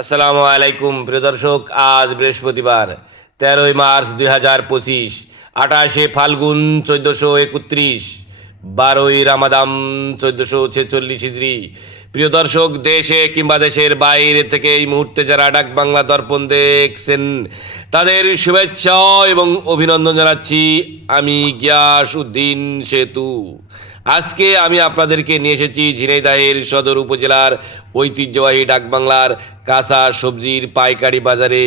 আসসালামু আলাইকুম, প্রিয় দর্শক, আজ বৃহস্পতিবার, তেরোই মার্চ দুই হাজার পঁচিশ, আঠাশে ফাল্গুন চোদ্দোশো একত্রিশ, বারোই রামাদাম চোদ্দোশো ছেচল্লিশ ইজরি প্রিয় দর্শক, দেশে কিংবা দেশের বাইরে থেকে এই মুহূর্তে যারা ডাক বাংলা দর্পণ দেখছেন, তাদের শুভেচ্ছা এবং অভিনন্দন জানাচ্ছি আমি গিয়াস উদ্দিন সেতু। আজকে আমি আপনাদেরকে নিয়ে এসেছি ঝিনাইদাহের সদর উপজেলার ঐতিহ্যবাহী ডাকবাংলার কাঁচা সবজির পাইকারি বাজারে।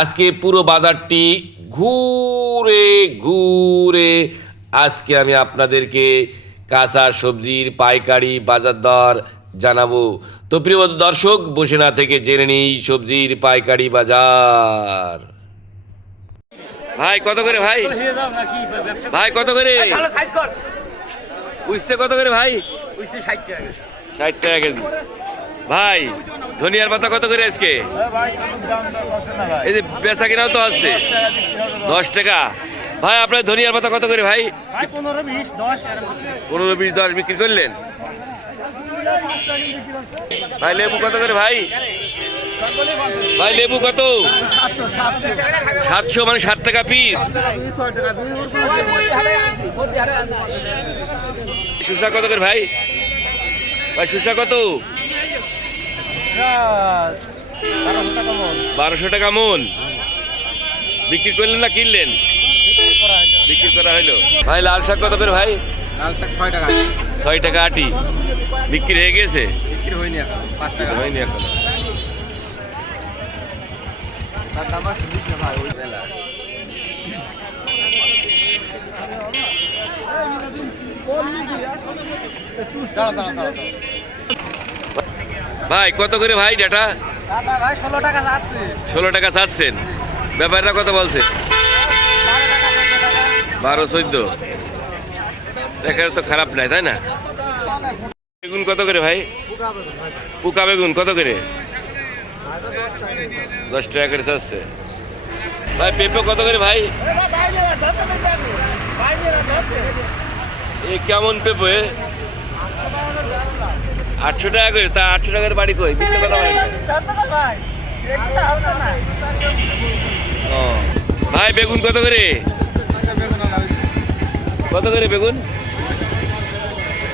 আজকে পুরো বাজারটি ঘুরে ঘুরে আজকে আমি আপনাদেরকে কাঁচা সবজির পাইকারি বাজার দর জানাব। তো প্রিয় দর্শক বসে না থেকে জেনে নিই সবজির পাইকারি বাজার। ভাই কত করে ভাই? ভাই কত করে? বুঝতে কত করে ভাই? ষাট টাকা কেজি। ভাই ধনিয়ার পাতা কত করে আজকে? এই যে বেচা কিনাও তো আসছে দশ টাকা। ভাই আপনার ধনিয়ার পাতা কত করে ভাই? পনেরো বিশ দশ বিক্রি করলেন? ভাই লেবু কত করে ভাই? ভাই লেবু কত? সাতশো মানে ষাট টাকা পিস শুষা কত করে ভাই? ভাই শুষা কত? বারোশো টাকা মন। বিক্রি করলেন না কিনলেন? বিক্রি করা হইল। ভাই লাল শাক কত করে ভাই? লাল শাক ছয় টাকা। ছয় টাকা আটি। বিক্রি হয়ে গেছে? বিক্রি হয়নি এখন পাঁচ টাকা। হয়নি এখন। ভাই কত করে ভাই ডাটা? টাকা ষোলো টাকা চাচ্ছেন ব্যাপারটা কত বলছে? বারো চোদ্দ। দেখার তো খারাপ নাই তাই না? বেগুন কত করে ভাই? পুকা বেগুন কত করে? দশ টাকা করে চাচ্ছে। ভাই, পেঁপে কত করে ভাই? এ কেমন পেঁপে? আটশো টাকা করে। তা আটশো টাকার বাড়ি কই? ভাই, বেগুন কত করে? কত করে বেগুন?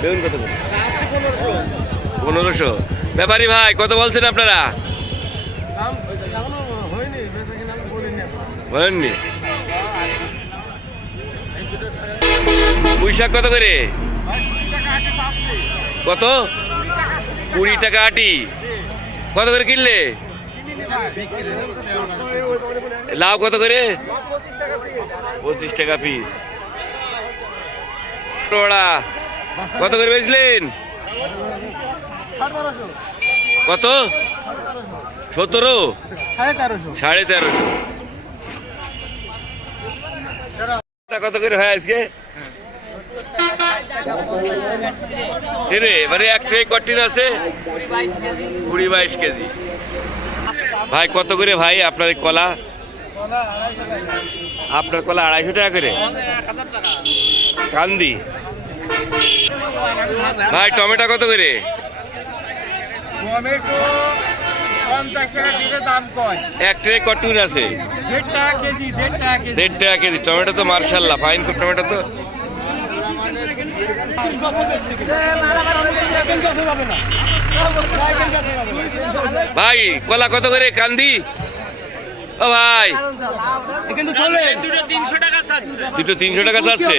বেগুন কত করে? পনেরোশো। ব্যাপারী ভাই, কত বলছেন আপনারা? বলেননি। পুঁই শাক কত করে? কত? কুড়ি টাকা আটি। কত করে কিনলে? লাউ কত করে? পঁচিশ টাকা পিস। কত করে বেচলেন? কত? সতেরো? সাড়ে তেরোশো। কত করে হয় আজকে? ট্রেনে মানে এক ট্রে কটিন আছে। কুড়ি বাইশ কেজি। ভাই, কত করে ভাই আপনার কলা? আপনার কলা আড়াইশো টাকা করে? কান্দি। ভাই টমেটো কত করে? টমেটো এক ট্রে কটুন আছে। দেড় টাকা কেজি টমেটো তো মার্শাল্লাহ ফাইন টমেটো তো। ভাই কলা কত করে? কান্দি? ও ভাই। দুটো তিনশো টাকা চাচ্ছে।